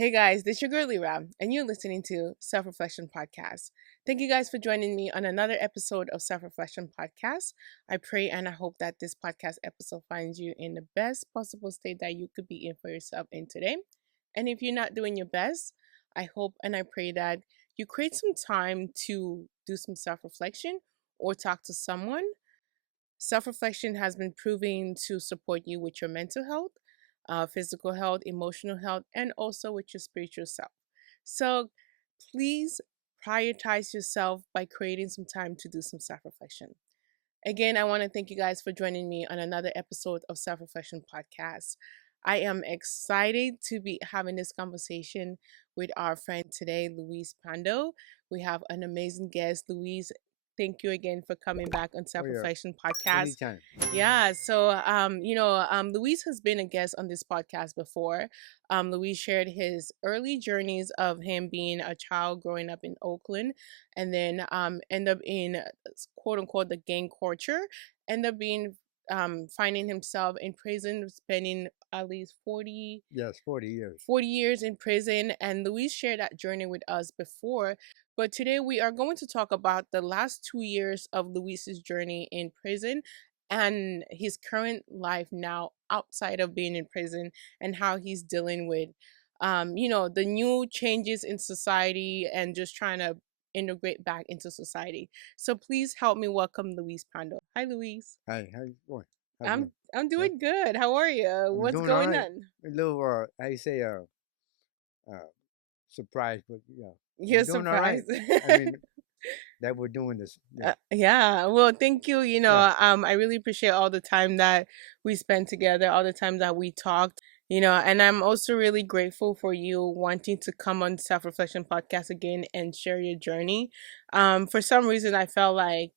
Hey guys, this is your girl Lira, and you're listening to Self Reflection Podcast. Thank you guys for joining me on another episode of Self Reflection Podcast. I pray and I hope that this podcast episode finds you in the best possible state that you could be in for yourself in today. And if you're not doing your best, I hope and I pray that you create some time to do some self reflection or talk to someone. Self reflection has been proving to support you with your mental health, physical health, emotional health, and also with your spiritual self. So please prioritize yourself by creating some time to do some self reflection. Again, I want to thank you guys for joining me on another episode of Self Reflection Podcast. I am excited to be having this conversation with our friend today, Luis Pando. We have an amazing guest, Luis. Thank you again for coming back on Oh Self yeah, Reflection Podcast. anytime. Yeah, Luis has been a guest on this podcast before. Luis shared his early journeys of him being a child growing up in Oakland, and then end up in quote unquote the gang culture, end up being finding himself in prison, spending at least Yes, 40 years. 40 years in prison. And Luis shared that journey with us before. But today we are going to talk about the last 2 years of Luis's journey in prison and his current life now outside of being in prison and how he's dealing with, the new changes in society and just trying to integrate back into society. So please help me welcome Luis Pando. Hi, Luis. Hi, how you going? How's it I'm going? I'm Yeah, doing good. How are you? I'm What's doing all going right. on? A little, how you say, uh, surprised, but yeah, I'm You're doing all right. surprised. I mean, that we're doing this. Yeah, Yeah. Well, thank you. yeah. I really appreciate all the time that we spent together, all the time that we talked, and I'm also really grateful for you wanting to come on Self Reflection Podcast again and share your journey. For some reason, I felt like,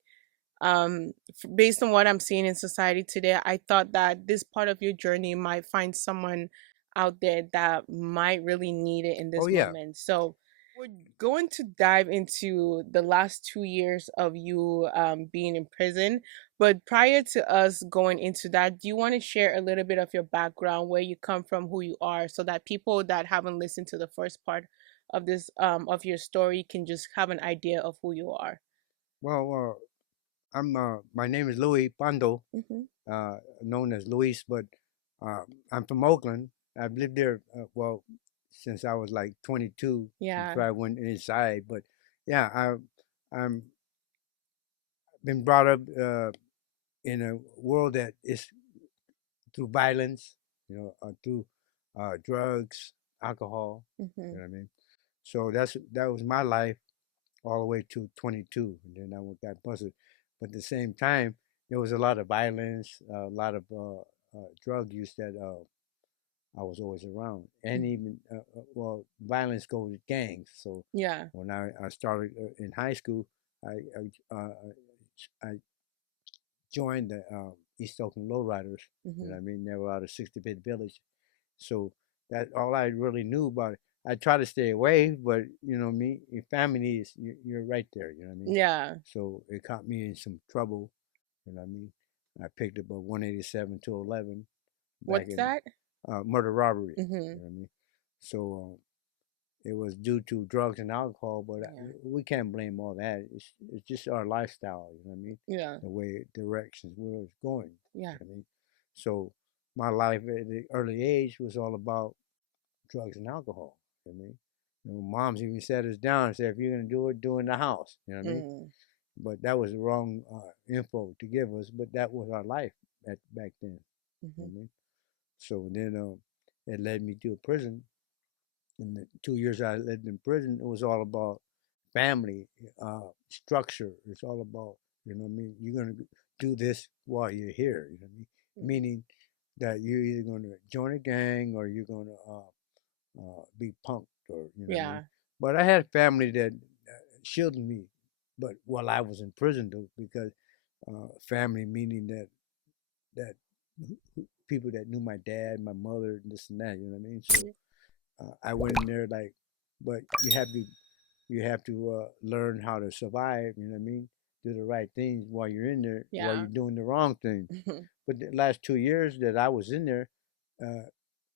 based on what I'm seeing in society today, I thought that this part of your journey might find someone out there that might really need it in Oh this yeah. moment. So, we're going to dive into the last 2 years of you being in prison. But prior to us going into that, do you want to share a little bit of your background, where you come from, who you are, so that people that haven't listened to the first part of this of your story can just have an idea of who you are? Well, my name is Luis Pando, Mm-hmm. known as Luis, but uh, I'm from Oakland. I've lived there, since I was like 22 Yeah. before I went inside. But yeah, I'm been brought up in a world that is through violence, through drugs, alcohol. Mm-hmm. You know what I mean? So that was my life all the way to 22, and then I got busted. But at the same time, there was a lot of violence, a lot of drug use that I was always around, and even violence goes with gangs. So Yeah. when I started in high school, I I, uh, I joined the East Oakland Lowriders. You know Mm-hmm. what I mean? They were out of 60-bit village. So that all I really knew about it. I try to stay away, but you know me, your family is you're right there. You know what I mean? Yeah. So it caught me in some trouble. You know what I mean? I picked up a 187 to 11 back What's in that? murder robbery. Mm-hmm. You know what I mean? So it was due to drugs and alcohol, but Yeah. we can't blame all that. It's just our lifestyle. You know what I mean? Yeah. The way directions where it's going. You Yeah. know what I mean? So my life at the early age was all about drugs and alcohol. You know what I mean? Moms even sat us down and said, if you're gonna do it in the house. You know what I mean? Mm. But that was the wrong info to give us. But that was our life back then. You know Mm-hmm. what I mean? So then it led me to a prison. In the 2 years I lived in prison, it was all about family, structure. It's all about, you know what I mean? You're going to do this while you're here, you know what I mean? Mm. Meaning that you're either going to join a gang or you're going to be punked or, you know what I mean? Yeah. But I had family that shielded me, but while I was in prison, though, because family meaning that people that knew my dad, my mother, and this and that, you know what I mean? So I went in there like, but you have to learn how to survive. You know what I mean? Do the right things while you're in there, while Yeah. you're doing the wrong thing. But the last 2 years that I was in there, uh,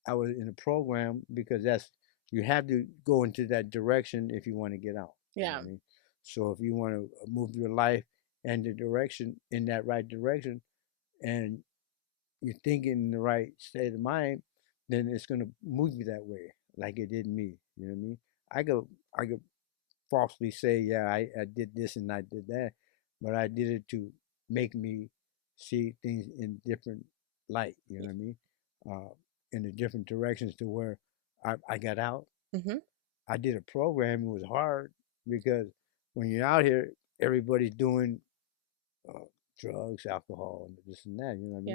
I was in a program because that's You have to go into that direction if you want to get out. You know Yeah. what I mean? So if you want to move your life and the direction in that right direction, and you're thinking in the right state of mind, then it's gonna move you that way, like it did me. You know what I mean? I could falsely say, yeah, I did this and I did that, but I did it to make me see things in different light. You know what I mean? In the different directions to where I got out. Mhm. I did a program. It was hard because when you're out here, everybody's doing uh, drugs, alcohol, and this and that. You know what I mean?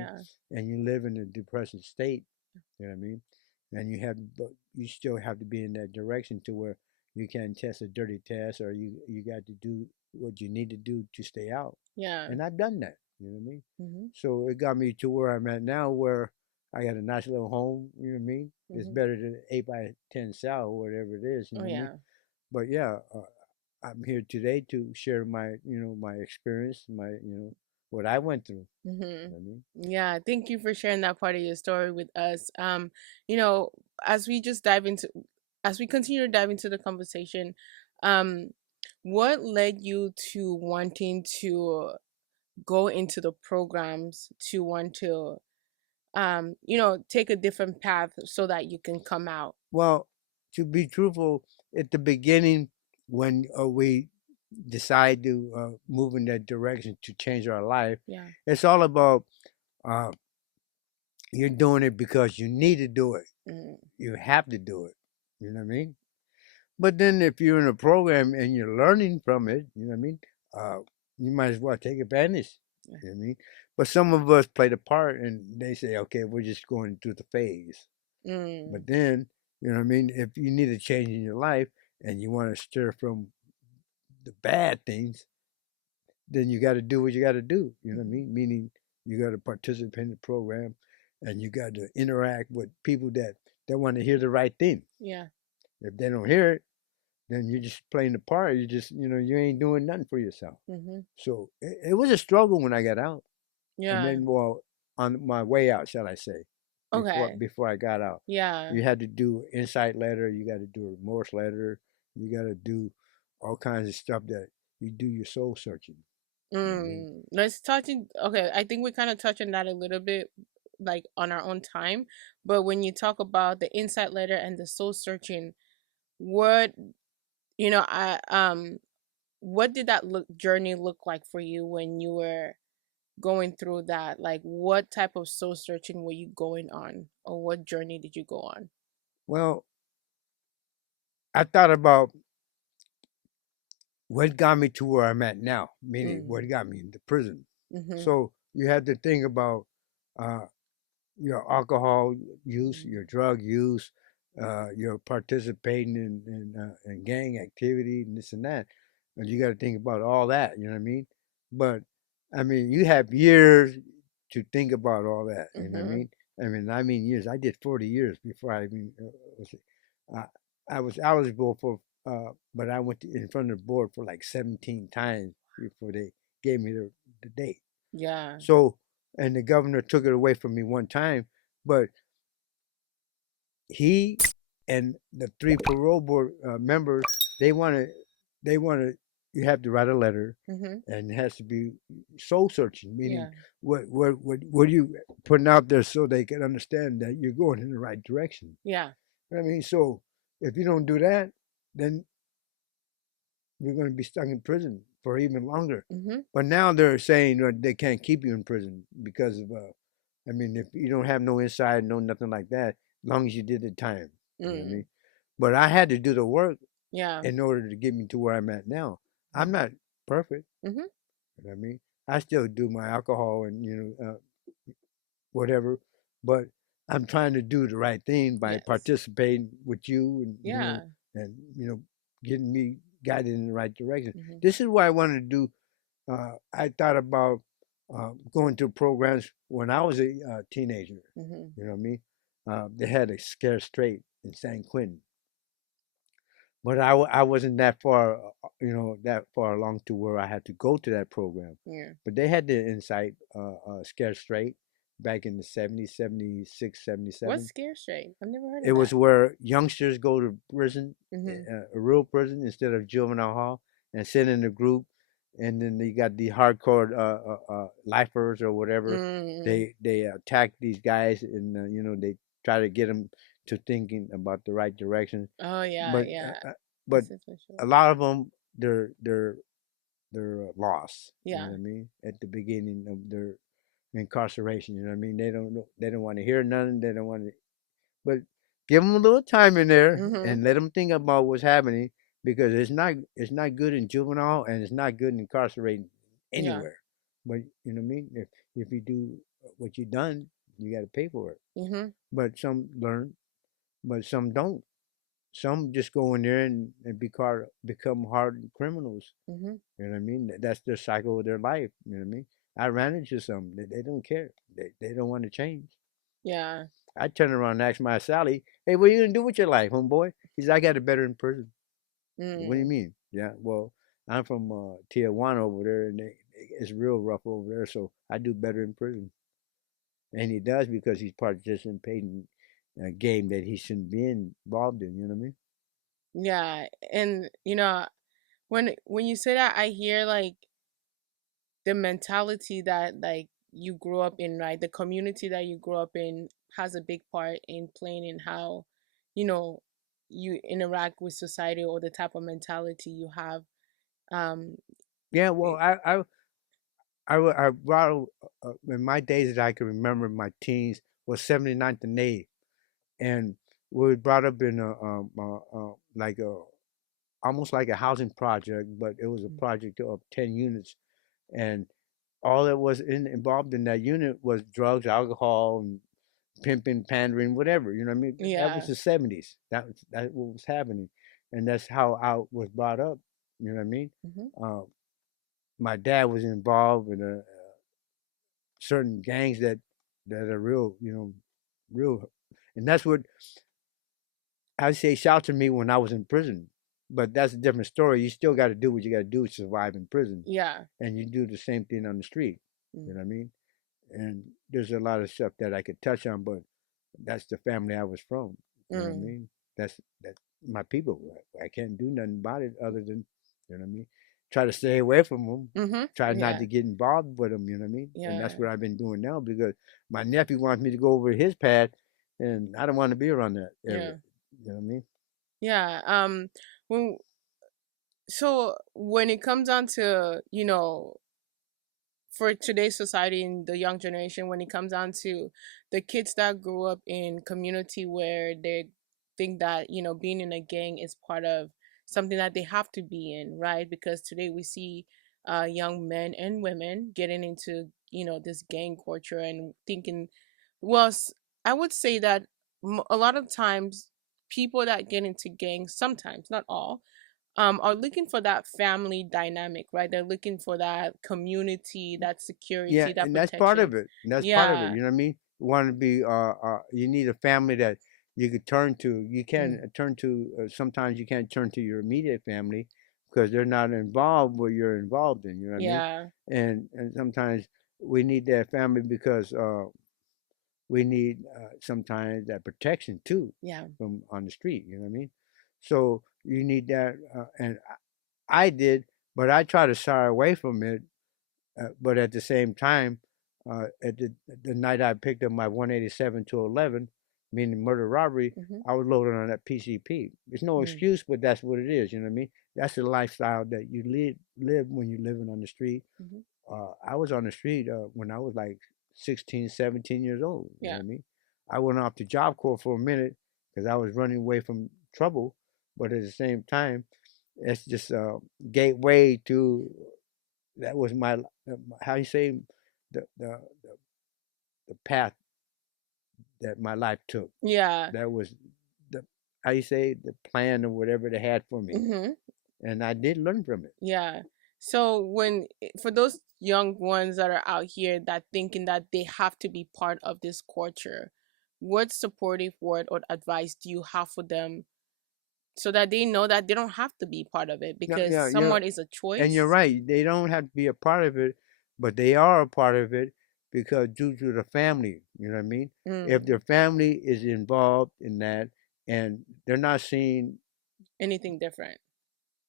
Yeah. And you live in a depressive state. You know what I mean? And you still have to be in that direction to where you can test a dirty test, or you got to do what you need to do to stay out. Yeah. And I've done that. You know what I mean? Mhm. So it got me to where I'm at now, where I got a nice little home. You know what I mean? It's Mhm. better than 8 by 10 cell, or whatever it is. You Oh know what I mean? yeah. But yeah, I'm here today to share my my experience, my what I went through. You Mhm. know what I mean? Yeah, thank you for sharing that part of your story with us. You know, as we just dive into as we continue to dive into the conversation, um what led you to wanting to go into the programs, to want to take a different path so that you can come out? Well, to be truthful, at the beginning, when we decide to move in that direction to change our life, Yeah. it's all about uh, you're doing it because you need to do it. Mm. You have to do it. You know what I mean? But then if you're in a program and you're learning from it, you know what I mean? Uh, you might as well take advantage. Yeah. You know what I mean? But some of us play the part and they say, okay, we're just going through the phase. Mm. But then, you know what I mean? If you need a change in your life and you want to steer from the bad things, then you got to do what you got to do. You know what I Mhm. mean? Meaning you got to participate in the program and you got to interact with people that want to hear the right thing. Yeah. If they don't hear it, then you're just playing the part. You just, you ain't doing nothing for yourself. Mhm. So it was a struggle when I got out. And Yeah. then, well, on my way out, shall I say, Okay. before I got out, Yeah. you had to do insight letter. You got to do a remorse letter. You got to do all kinds of stuff that you do your soul searching. You know what I mean? Let's touch in, okay, I think we kind of touch on that a little bit like on our own time. But when you talk about the insight letter and the soul searching, what I what did that journey look like for you when you were going through that? Like what type of soul searching were you going on, or what journey did you go on? Well, I thought about what got me to where I'm at now, meaning Mm. what got me into prison. Mhm. So you had to think about uh, your alcohol use, Mm. your drug use, your participating in gang activity and this and that. And you got to think about all that. You know what I mean? But I mean, you have years to think about all that. You know what I Mhm. mean? I mean years. I did 40 years before I even uh, I was eligible for, but I went in front of the board for like 17 times before they gave me the date. Yeah. So, and the governor took it away from me one time, but he and the three parole board members, they want to, they want to, you have to write a letter Mhm. and it has to be soul searching, meaning Yeah. what are you putting out there so they can understand that you're going in the right direction. Yeah. I mean, so if you don't do that, then you're going to be stuck in prison for even longer. Mhm. But now they're saying that they can't keep you in prison because of, I mean, if you don't have no inside, no nothing like that, as long as you did the time, you know what I Mm. mean? But I had to do the work Yeah. in order to get me to where I'm at now. I'm not perfect, Mhm. you know what I mean? I still do my alcohol and, whatever, but I'm trying to do the right thing by Yes. participating with you and, Yeah. and, getting me guided in the right direction. Mhm. This is why I wanted to do I thought about going to programs when I was a teenager. Mhm. You know what I mean? They had a scare straight in San Quentin, but I wasn't that far, that far along to where I had to go to that program. Yeah. But they had the insight, scare straight. back in the 70s, 76, What's 77. scare straight? I've never heard It of was that. where youngsters go to prison, Mhm. a real prison instead of juvenile hall, and sit in a group. And then you got the hardcore lifers or whatever. Mm. They attack these guys, and they try to get them to thinking about the right direction. Oh yeah, But yeah. but This is for sure. a lot of them, they're lost. You know Yeah. what I mean? At the beginning of their incarceration, you know what I mean? They don't want to hear nothing. They don't want to. But give them a little time in there Mhm. and let them think about what's happening, because it's not good in juvenile, and it's not good in incarcerating Yeah. anywhere. But you know what I mean? If you do what you done, you got to pay for it. Mhm. But some learn, but some don't. Some just go in there and become hardened criminals. Mhm. You know what I mean? That's their cycle of their life. You know what I mean? I ran into some. They don't care. They don't want to change. Yeah. I turn around and ask my Sally, "Hey, what are you gonna do with your life, homeboy?" He said, "I got it better in prison." What do you Mm. mean? Yeah, well, I'm from Tijuana over there, and it's real rough over there, so I do better in prison. And he does because he's participating in a game that he shouldn't be involved in. You know what I mean? Yeah. And when you say that, I hear like the mentality that like you grew up in, right? The community that you grew up in has a big part in playing in how, you know, you interact with society or the type of mentality you have. Um, Yeah. Well, it- I brought in my days that I can remember, my teens was 79th and 8th, and we were brought up in like a almost like a housing project, but it was a project of 10 units, and all that was involved in that unit was drugs, alcohol, and pimping, pandering, whatever. You know what I mean? That was yeah. the 70s. That what was happening, and that's how I was brought up. You know what I mean? Hmm. Uh, my dad was involved in certain gangs that are real, real, and that's what I say sheltered me when I was in prison. But that's a different story. You still got to do what you got to do to survive in prison, Yeah. and you do the same thing on the street. You Mm. know what I mean? And there's a lot of stuff that I could touch on, but that's the family I was from. You know what I Mm. mean? That's my people. I can't do nothing about it other than, you know what I mean? Try to stay away from them. Mhm. Try not Yeah. to get involved with them. You know what I mean? And that's Yeah. what I've been doing now, because my nephew wants me to go over his path, and I don't want to be around that area. Yeah. You know what I mean? Yeah. When so when it comes down to, for today's society and the young generation, when it comes down to the kids that grew up in community where they think that being in a gang is part of something that they have to be in, right? Because today we see young men and women getting into this gang culture and thinking, well, I would say that a lot of times people that get into gangs, sometimes, not all, are looking for that family dynamic, right? They're looking for that community, that Yeah, security, that and that's part protection. of it. And that's part of it. Yeah. You know what I mean? You want to be. You need a family that you could turn to. You can Mm. turn to. Sometimes you can't turn to your immediate family because they're not involved where you're involved in. You know what I mean? Yeah. And sometimes we need that family because we need sometimes that protection too Yeah. from on the street. You know what I mean? So you need that, and I did, but I try to shy away from it, but at the same time, at the night I picked up my 187 to 11, meaning murder robbery, Mm-hmm. I was loaded on that PCP. There's no Mm. excuse, but that's what it is. You know what I mean? That's the lifestyle that you live when you're living on the street. Mm-hmm. I was on the street when I was like 16, 17 years old. You know Yeah. what I mean? I went off to Job Corps for a minute because I was running away from trouble, but at the same time, it's just a gateway to that was my how you say the the the path that my life took. Yeah. That was the how you say the plan or whatever they had for me, Mm-hmm. and I did learn from it. Yeah. So for those young ones that are out here that thinking that they have to be part of this culture, what supportive word or advice do you have for them so that they know that they don't have to be part of it Yeah, because yeah, someone is a and you're choice? right. They don't have to be a part of it, but they are a part of it because due to the family, you know what I mean? If their Mm. family is involved in that and they're not seeing Anything different.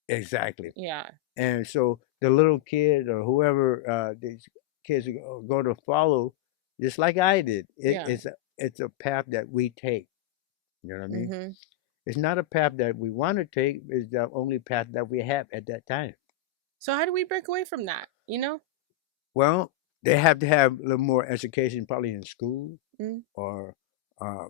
exactly. Yeah. And so the little kid or whoever these kids are going to follow, just like I did, Yeah. it's a path that we take. You know what I mean? Mhm. It's not a path that we want to take. It's the only path that we have at that time. So how do we break away from that? Well, they have to have a little more education, probably in school, Mm. or uh,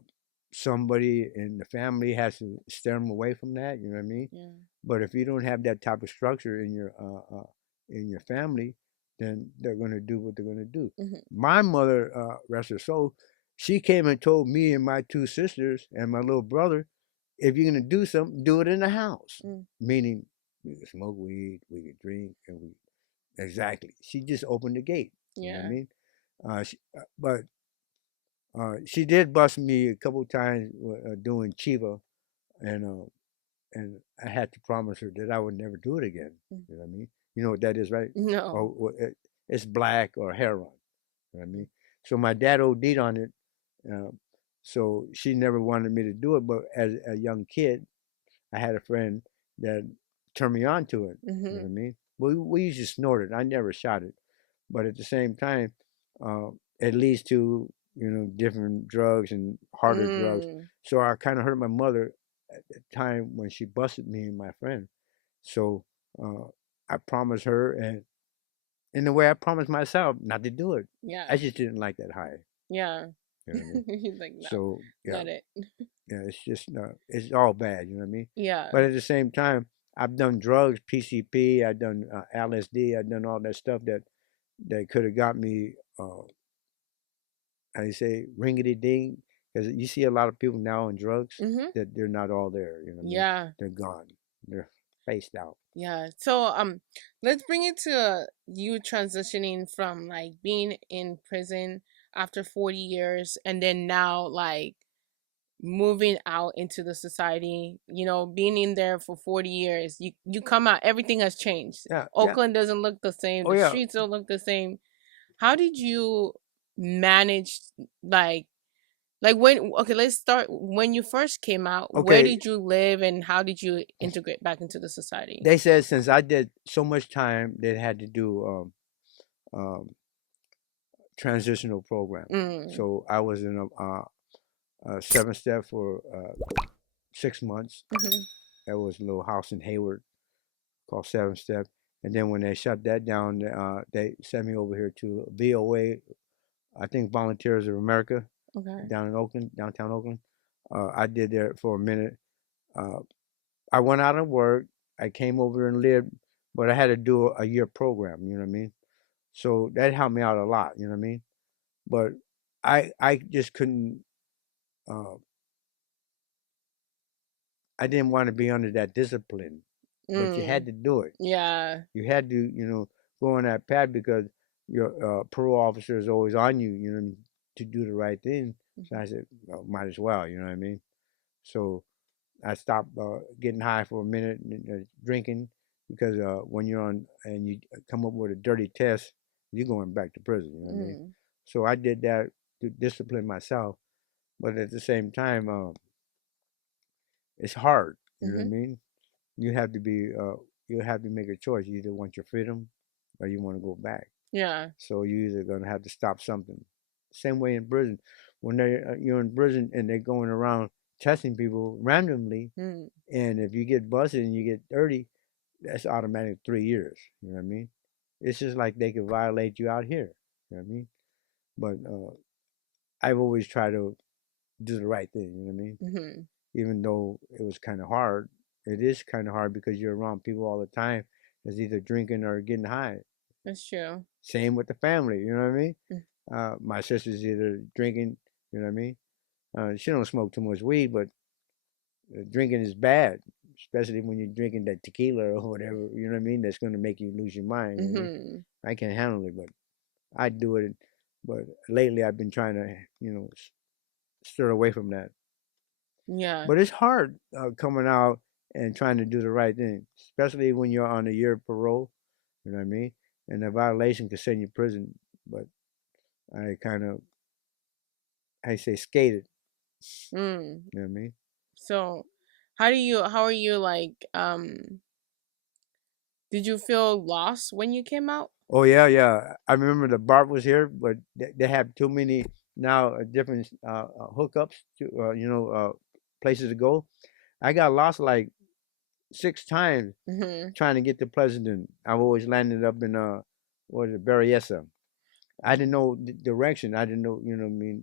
somebody in the family has to steer them away from that. You know what I mean? Yeah. But if you don't have that type of structure in your family, then they're going to do what they're going to do. Mhm. My mother, rest her soul, she came and told me and my two sisters and my little brother, if you're going to do something, do it in the house. Mm. Meaning, we could smoke weed, we could drink, and we exactly. She just opened the gate. You know what I Yeah. mean? But she did bust me a couple times doing Chiva, and and I had to promise her that I would never do it again. Mm. You know what I mean? You know what that is, right? No. Or it's black or heroin. You know what I Mm. mean? So my dad OD'd on it, uh, so she never wanted me to do it. But as a young kid, I had a friend that turned me on to it. You know what Mhm. I mean? We used to snort it. I never shot it, but at the same time, it leads to different drugs and harder drugs. Mm. So I kind of hurt my mother at the time when she busted me and my friend. So uh, I promised her, and in a way, I promised myself not to do it. I Yeah. just didn't like that high. Yeah. You know what I mean? He's like, no, So yeah, not it. yeah, it's just it's all bad. You know what I mean? Yeah. But at the same time, I've done drugs, PCP, I've done LSD, I've done all that stuff that could have got me. How you say ringity ding? Because you see a lot of people now on drugs Mhm. that they're not all there. You know what I mean? Yeah. They're gone. They're faced out. Yeah. So let's bring it to you transitioning from like being in prison after 40 years and then now like moving out into the society, being in there for 40 years. You come out, everything has changed. Yeah, yeah. Oakland doesn't look the same, Oh the yeah. streets don't look the same. How did you manage like when okay, let's start when you first came out. Where Okay. did you live and how did you integrate back into the society? They said since I did so much time, they had to do um, transitional program. Mm. So I was in a 7-step for 6 months. Mhm. That was a little house in Hayward called 7-step. And then when they shut that down, they sent me over here to VOA. I think Volunteers of America Okay. down in Oakland, downtown Oakland. I did there for a minute. Uh, I went out and worked. I came over and lived, but I had to do a year program. You know what I mean? So that helped me out a lot. You know what I mean? But I just couldn't. Uh, I didn't want to be under that discipline, but you had Mm. to do it. Yeah. You had to, go on that path because your parole officer is always on you, to do the right thing. So Mhm. I said, well, might as well, you know what I mean? So I stopped getting high for a minute, and drinking, because when you're on and you come up with a dirty test, you're going back to prison. You know what I mean? Mm. So I did that to discipline myself, but at the same time, it's hard. You know what I Mhm. mean? You have to be, you have to make a choice. You either want your freedom, or you want to go back. Yeah. So you're either gonna have to stop something. Same way in prison, when they you're in prison and they're going around testing people randomly, Mm. and if you get busted and you get 30, that's automatic 3 years. You know what I mean? It's just like they could violate you out here. You know what I mean? But I've always tried to do the right thing. You know what I mean? Mhm. Even though it was kind of hard, it is kind of hard because you're around people all the time that's either drinking or getting high. That's true. Same with the family. You know what I mean? Mm. My sister's either drinking. You know what I mean? She don't smoke too much weed, but drinking is bad, especially when you're drinking that tequila or whatever. You know what I mean? That's going to make you lose your mind. You know what I mean? Mhm. I can't handle it, but I do it. But lately, I've been trying to, stir away from that. Yeah. But it's hard coming out and trying to do the right thing, especially when you're on a year of parole. You know what I mean? And a violation could send you to prison. But I kind of, I say, skated. Mm. You know what I mean? So, how are you like did you feel lost when you came out? Oh yeah, yeah. I remember the bar was here, but they have too many now different hookups to places to go. I got lost like 6 times Mhm. trying to get to Pleasanton. I've always landed up in what is it, Berryessa. I didn't know the direction. I didn't know, you know what I mean.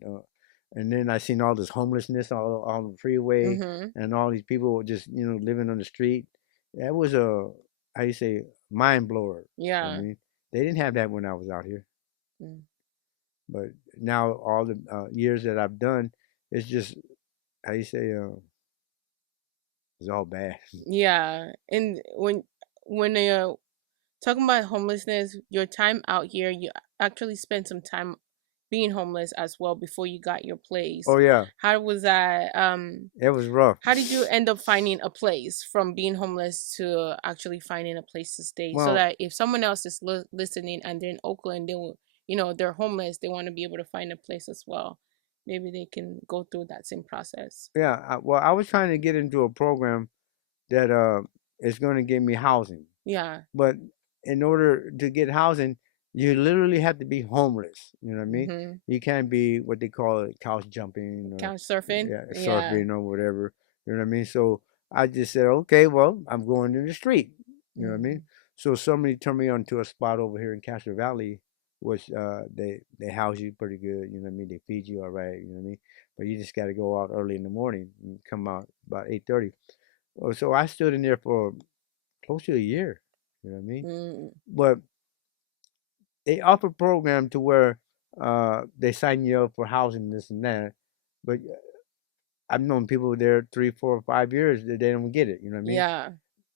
And then I seen all this homelessness all on the freeway, Mhm. and all these people just living on the street. That was a how you say mind blower. I Yeah. mean, they didn't have that when I was out here, Mm. but now all the years that I've done, it's just how you say it's all bad. Yeah. And when talking about homelessness, your time out here, you actually spent some time being homeless as well before you got your place. Oh yeah, How was that? it was rough. How did you end up finding a place from being homeless to actually finding a place to stay? So Well, that if someone else is listening and they're in Oakland, they will, they're homeless, they want to be able to find a place as well. Maybe they can go through that same process. yeah. Well, I was trying to get into a program that is going to give me housing. Yeah. But in order to get housing, you literally have to be homeless. You know what I mean? Mm-hmm. You can't be what they call it, couch jumping or Couch surfing. yeah, Yeah. surfing or whatever. You know what I mean? So I just said, okay, well, I'm going to the street. You know what I mean? Mm-hmm. So somebody turned me onto a spot over here in Castro Valley, which they house you pretty good. You know what I mean? They feed you all right. You know what I mean? But you just got to go out early in the morning and come out about 8:30. Oh, so I stood in there for close to a year. You know what I mean? Mm-hmm. But they offer program to where they sign you up for housing, this and that. But I've known people there 3, 4, 5 years that they don't get it. You know what I mean? Yeah.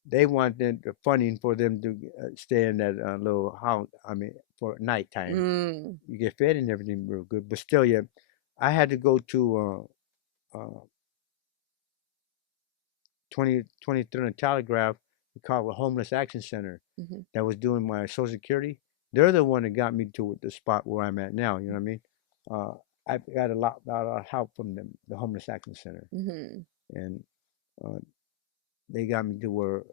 They want the funding for them to stay in that little house. I mean, for nighttime, Mm. you get fed and everything real good. But still, yeah, I had to go to 2023 Telegraph. We call it a homeless action center Mm-hmm. that was doing my Social Security. They're the one that got me to the spot where I'm at now. You know what I mean? Uh, I got lot of help from them, the homeless action center, Mm-hmm. and uh, they got me to where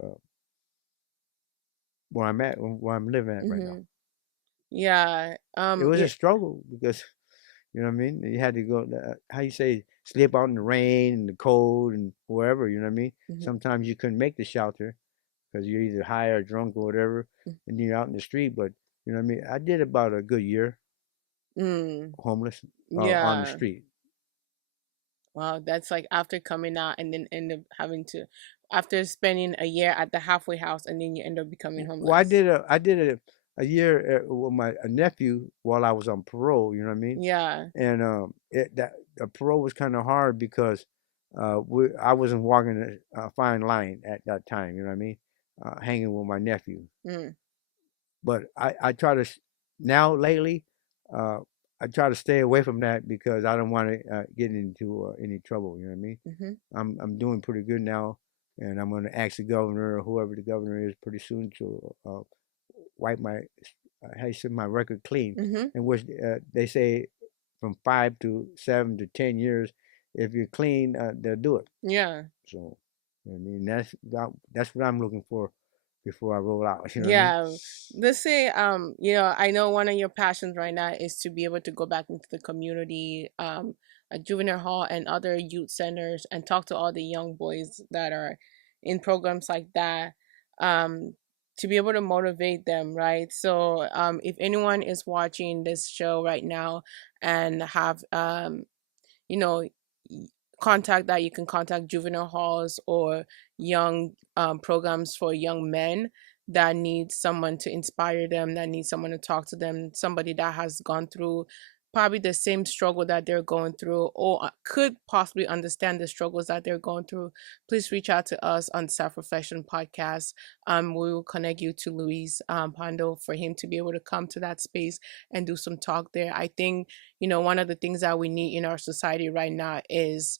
I'm at, where I'm living at right now. Mm-hmm. Yeah. It was Yeah. a struggle because you know what I mean. You had to go how you say sleep out in the rain and the cold and wherever. You know what I mean. Mm-hmm. Sometimes you couldn't make the shelter because you're either high or drunk or whatever, and you're out in the street. But you know what I mean. I did about a good year Mm. homeless on the Yeah. street. Wow, that's like after coming out and then end up having to, after spending a year at the halfway house and then you end up becoming Well, I homeless. did a year with my a nephew while I was on parole. You know what I mean? Yeah. And that the parole was kind of hard because I wasn't walking a fine line at that time. You know what I mean? Hanging with my nephew. Mm. But I try to now lately. Uh, I try to stay away from that because I don't want to get into any trouble. You know what I mean? Mhm. I'm doing pretty good now, and I'm going to ask the governor or whoever the governor is pretty soon to wipe my how you say my record clean. Mhm. In which they say from 5 to 7 to 10 years, if you're clean, they'll do it. Yeah. So I mean that's what I'm looking for before I roll out. You know what I mean? Yeah. Let's say I know one of your passions right now is to be able to go back into the community, a juvenile hall and other youth centers and talk to all the young boys that are in programs like that. Um to be able to motivate them, right? So if anyone is watching this show right now and have you know contact that, you can contact juvenile halls or young programs for young men that need someone to inspire them, that need someone to talk to them, somebody that has gone through probably the same struggle that they're going through or could possibly understand the struggles that they're going through. Please reach out to us on Self Reflection Podcast. We will connect you to Luis Pando for him to be able to come to that space and do some talk there. I think one of the things that we need in our society right now is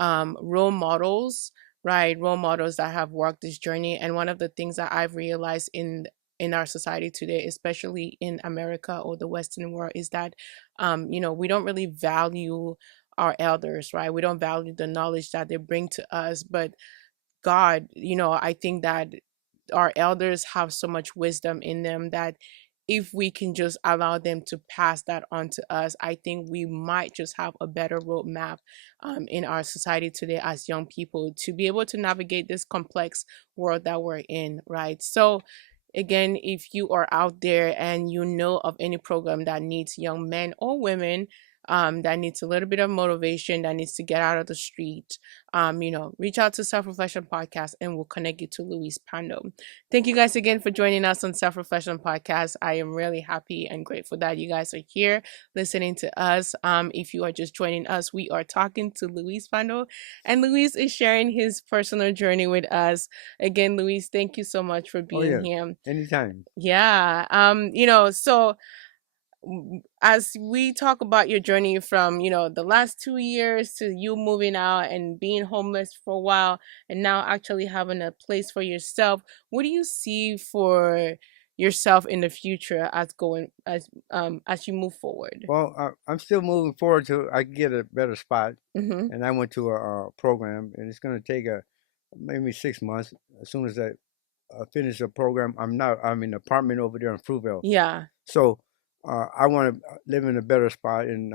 role models, right? Role models that have walked this journey. And one of the things that I've realized in in our society today, especially in America or the Western world, is that we don't really value our elders, right? We don't value the knowledge that they bring to us. But God, I think that our elders have so much wisdom in them that if we can just allow them to pass that on to us, I think we might just have a better roadmap in our society today as young people to be able to navigate this complex world that we're in, right? So, again, if you are out there and you know of any program that needs young men or women, that needs a little bit of motivation, that needs to get out of the street, reach out to Self Reflection Podcast and we'll connect you to Luis Pando. Thank you guys again for joining us on Self Reflection Podcast. I am really happy and grateful that you guys are here listening to us. If you are just joining us, we are talking to Luis Pando, and Luis is sharing his personal journey with us. Again, Luis, thank you so much for Oh being yeah, here. anytime. Yeah. So as we talk about your journey from the last 2 years to you moving out and being homeless for a while and now actually having a place for yourself, what do you see for yourself in the future as you move forward? Well, I'm still moving forward to I can get a better spot, Mm-hmm. and I went to a program, and it's going to take maybe 6 months. As soon as I finish the program, I'm in an apartment over there in Fruitvale. Yeah. So I want to live in a better spot and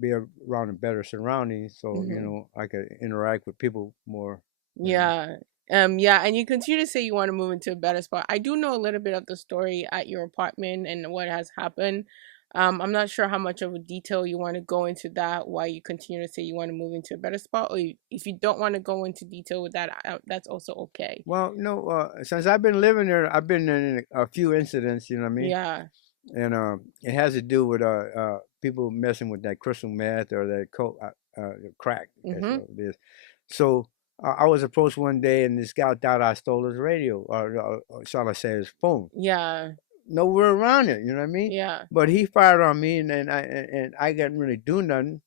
be around a better surroundings, so Mm-hmm. I could interact with people more. Yeah. Yeah, and you continue to say you want to move into a better spot. I do know a little bit of the story at your apartment and what has happened. I'm not sure how much of a detail you want to go into that, why you continue to say you want to move into a better spot, or if you don't want to go into detail with that, that's also okay. Well, no, since I've been living there, I've been in a few incidents. You know what I mean? Yeah. And it has to do with people messing with that crystal meth or that crack. That's Mhm. what it is. So I was approached one day, and this guy thought I stole his radio, or shall I say, his phone. Yeah. Nowhere around it. You know what I mean? Yeah. But he fired on me, and I couldn't really do nothing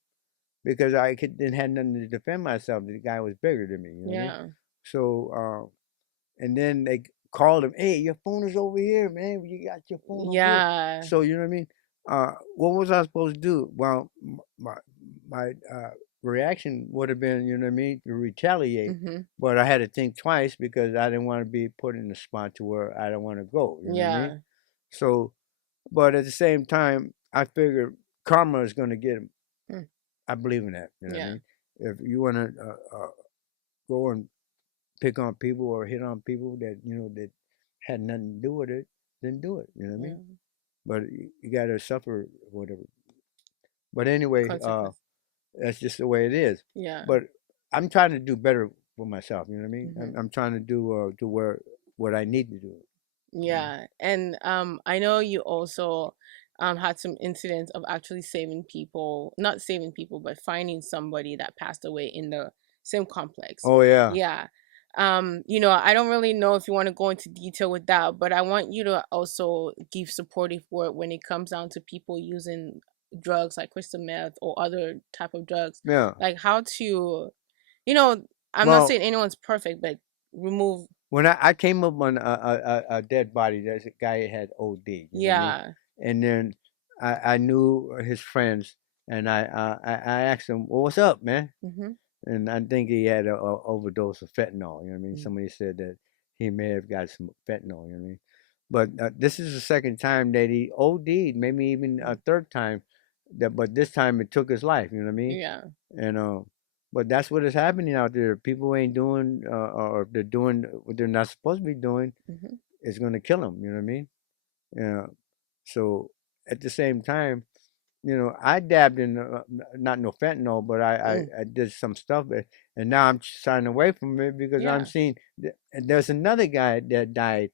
because didn't have nothing to defend myself. The guy was bigger than me. You know what I mean? Yeah. So and then they called him, "Hey, your phone is over here, man. You got your phone over here." Yeah. So you know what I mean? What was I supposed to do? Well, my reaction would have been, you know what I mean, to retaliate. Mhm. But I had to think twice because I didn't want to be put in a spot to where I don't want to go. You know what I mean? Yeah. So, but at the same time, I figured karma is going to get him. Mm. I believe in that. You know what I Yeah. mean? If you want to go and pick on people or hit on people that that had nothing to do with it, then do it. You know what I Yeah. mean? But you got to suffer whatever. But anyway, Consequence. that's just the way it is. Yeah. But I'm trying to do better for myself. You know what I mean? Mhm. I'm trying to do where what I need to do. You know? Yeah, and I know you also had some incidents of actually saving people, not saving people, but finding somebody that passed away in the same complex. Oh yeah, Yeah. I don't really know if you want to go into detail with that, but I want you to also give supportive word when it comes down to people using drugs like crystal meth or other type of drugs. yeah. Like how to, you know, I'm not Well, saying anyone's perfect, but remove. when I came up on a dead body, there's a guy that had OD. You know what I mean? Yeah. And then I knew his friends, and I asked him, "Well, what's up, man?" Mhm. And I think he had a overdose of fentanyl. You know what I mean? Mm. Somebody said that he may have got some fentanyl. You know what I mean? But this is the second time that he OD'd, maybe even a third time. But this time it took his life. You know what I mean? Yeah. And but that's what is happening out there. People ain't doing, or if they're doing what they're not supposed to be doing, Mhm. it's gonna kill them. You know what I mean? Yeah. So at the same time, I dabbed in not no fentanyl, but Mm. I did some stuff, and now I'm signing away from it because I'm Yeah. seeing and there's another guy that died.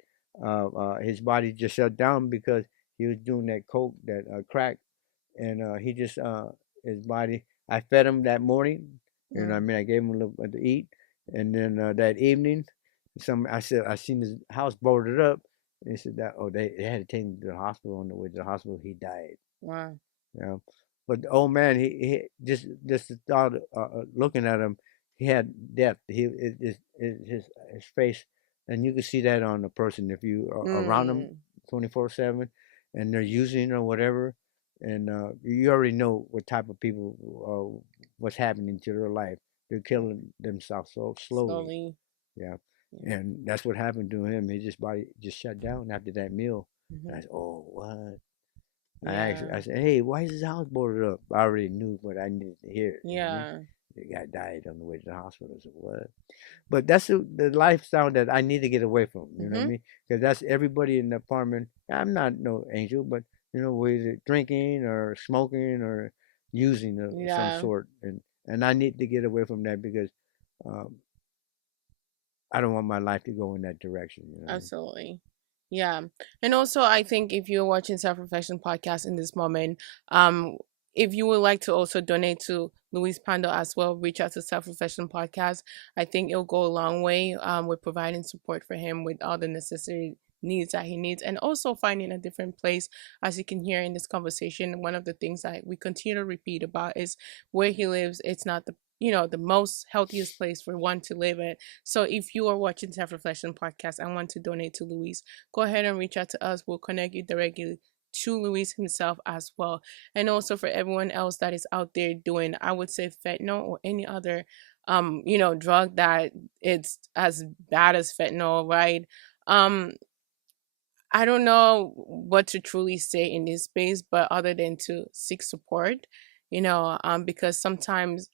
His body just shut down because he was doing that coke, that crack, and he just his body. I fed him that morning, I Mm. mean I gave him a little bit to eat, and then that evening, I said I seen his house boarded up. And he said that they had to take him to the hospital. On the way to the hospital, he died. Wow. Yeah, but the old man, he just the thought looking at him, he had death. His face and you can see that on a person if you are around them Mm. 24/7, and they're using or whatever, and you already know what type of people, what's happening to their life. They're killing themselves so slowly. Slowly. Yeah, Yeah. and that's what happened to him. His body just shut down after that meal. And I Hmm. said, "Oh, what?" I Yeah. said, "Hey, why is his house boarded up?" I already knew what I needed to hear. You know what I mean? Yeah. The guy died on the way to the hospital. I said, "What?" But that's the lifestyle that I need to get away from. You know what I Hmm. mean? Because that's everybody in the apartment. I'm not no angel, but whether drinking or smoking or using of some Yeah. sort, and I need to get away from that because um, I don't want my life to go in that direction. You know what I mean? Absolutely. Yeah. And also I think if you're watching Self Reflection Podcast in this moment, um, if you would like to also donate to Luis Pando as well, reach out to Self Reflection Podcast. I think it'll go a long way with providing support for him with all the necessary needs that he needs, and also finding a different place. As you can hear in this conversation, one of the things that we continue to repeat about is where he lives. It's not the most healthiest place for one to live at. So if you are watching Self Reflection Podcast and want to donate to Luis, go ahead and reach out to us. We'll connect you directly to Luis himself as well. And also for everyone else that is out there doing, I would say, fentanyl or any other drug that it's as bad as fentanyl, right? um I don't know what to truly say in this space, but other than to seek support, because sometimes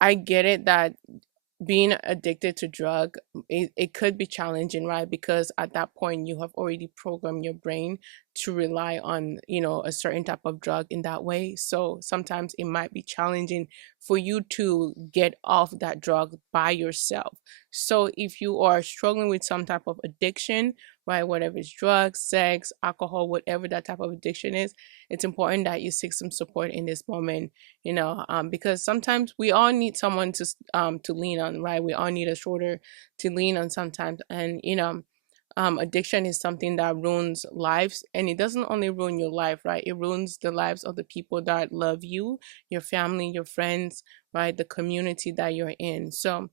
I get it that being addicted to drug, it could be challenging, right? Because at that point you have already programmed your brain to rely on a certain type of drug in that way. So sometimes it might be challenging for you to get off that drug by yourself. So if you are struggling with some type of addiction, right, whatever it's drugs, sex, alcohol, whatever that type of addiction is, it's important that you seek some support in this moment, because sometimes we all need someone to lean on, right? We all need a shoulder to lean on sometimes, and addiction is something that ruins lives, and it doesn't only ruin your life, right? It ruins the lives of the people that love you, your family, your friends, right? The community that you're in. So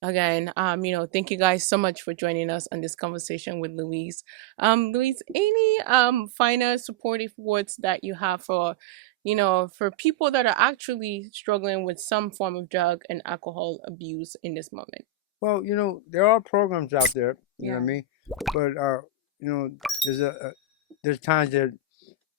again, thank you guys so much for joining us on this conversation with Louise. Louise, any final supportive words that you have for people that are actually struggling with some form of drug and alcohol abuse in this moment? Well, there are programs out there. You know what I Yeah. mean? But you know, there's there's times that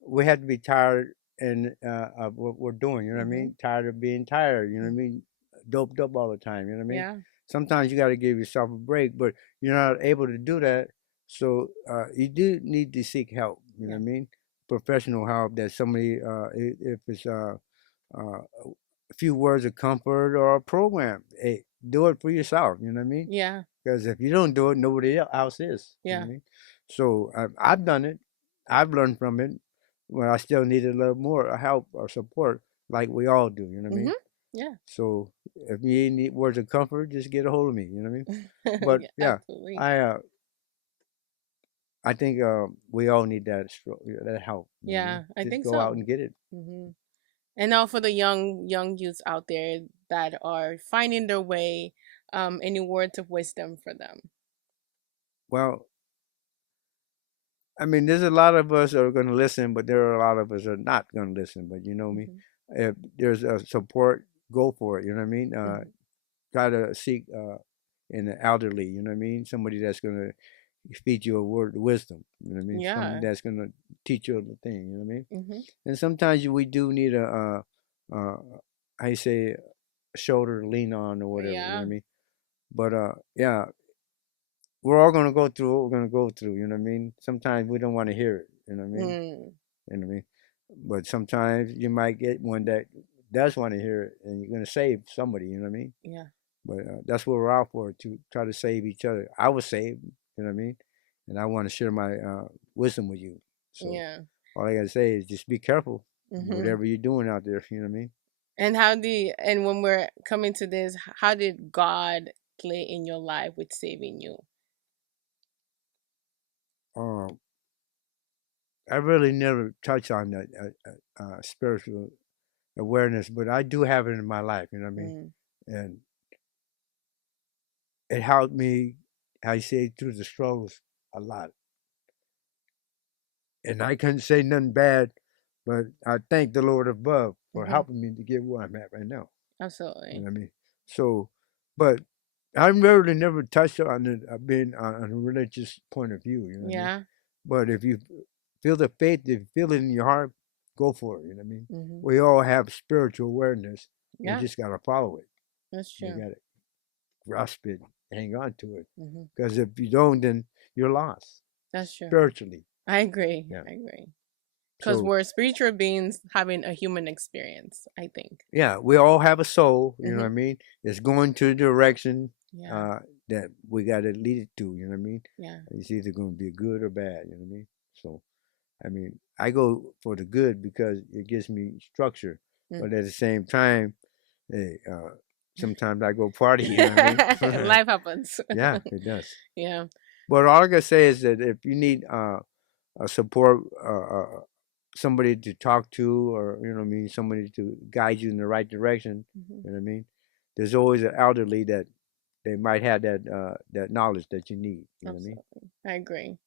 we have to be tired of what we're doing. You know what I Mm-hmm. mean? Tired of being tired. You know what I mean? Doped up all the time. You know what I mean? Yeah. Sometimes you got to give yourself a break, but you're not able to do that. So you do need to seek help. You know Yeah. what I mean? Professional help. That somebody, if it's a few words of comfort or a program, hey, do it for yourself. You know what I mean? Yeah. Because if you don't do it, nobody else is. You know what Yeah. I mean? So I've done it. I've learned from it. Well, I still need a little more help or support, like we all do. You know what I Mm-hmm. mean? Yeah. So if you need words of comfort, just get a hold of me. You know what I mean? But Yeah. yeah, Absolutely. I uh, I think we all need that help. You know what I mean? Yeah, I Just think go out so. and get it. Mm-hmm. And now for the young youths out there that are finding their way, any words of wisdom for them? Well, I mean, there's a lot of us that are going to listen, but there are a lot of us that are not going to listen. But you know me, Hmm. if there's a support, go for it. You know what I mean? Hmm. Try to seek an elderly. You know what I mean? Somebody that's going to feed you a word of wisdom. You know what I mean? Somebody Yeah. that's going to teach you the thing. You know what I mean? Hmm. And sometimes we do need how you say, a shoulder to lean on or whatever. You know what I Yeah. mean? But yeah, we're all gonna go through what we're gonna go through. You know what I mean? Sometimes we don't want to hear it. You know what I mean? Mm. You know what I mean? But sometimes you might get one that does want to hear it, and you're gonna save somebody. You know what I mean? Yeah. But that's what we're out for, to try to save each other. I was saved. You know what I mean? And I want to share my wisdom with you. So Yeah. all I gotta say is just be careful, Hmm. whatever you're doing out there. You know what I mean? And when we're coming to this, how did God play in your life with saving you? Um, I really never touch on that spiritual awareness, but I do have it in my life. You know what I mean? Mm. And it helped me I say through the struggles a lot. And I couldn't say nothing bad, but I thank the Lord above for helping me to get where I'm at right now. Absolutely. You know what I mean? So, but I really never touched on it. I've been on a religious point of view. You know what I mean? But if you feel the faith, if you feel it in your heart, go for it. You know what I mean? We all have spiritual awareness. You just gotta follow it. That's true. You gotta grasp it, hang on to it. Because if you don't, then you're lost. That's true. Spiritually. I agree. I agree. Because we're spiritual beings having a human experience, I think. Yeah, we all have a soul, you know what I mean? It's going to the direction that we got to lead it to, you know what I mean? Yeah. It's either going to be good or bad, you know what I mean? So, I mean, I go for the good because it gives me structure. But at the same time, hey, sometimes I go party, you know what I mean? Life happens. Yeah, it does. Yeah. But all I can say is that if you need a support, somebody to talk to, or you know what I mean, somebody to guide you in the right direction, you know what I mean, there's always an elderly that they might have that knowledge that you need. You know what I mean? I agree.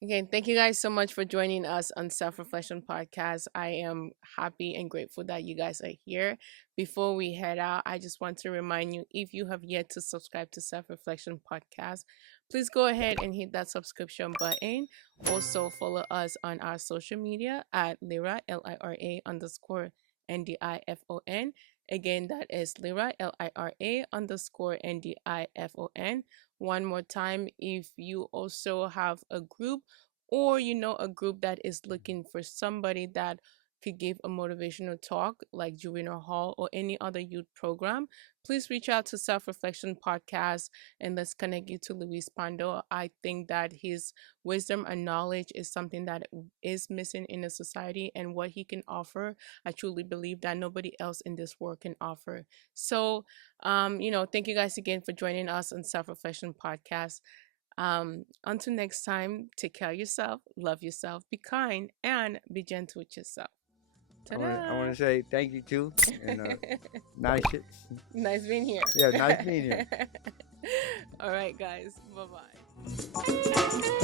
Again, thank you guys so much for joining us on Self Reflection Podcast. I am happy and grateful that you guys are here. Before we head out, I just want to remind you, if you have yet to subscribe to Self Reflection Podcast, please go ahead and hit that subscription button. Also, follow us on our social media at Lira, Lira underscore Ndifon. Again, that is Lira, Lira underscore Ndifon. One more time, if you also have a group or you know a group that is looking for somebody that could give a motivational talk like juvenile hall or any other youth program, please reach out to Self Reflection Podcast and let's connect you to Luis Pando. I think that his wisdom and knowledge is something that is missing in the society, and what he can offer, I truly believe that nobody else in this world can offer. So thank you guys again for joining us on Self Reflection Podcast. Until next time, take care of yourself, love yourself, be kind, and be gentle with yourself. I want to say thank you too, and nice being here. Yeah, nice being here. All right, guys, bye bye.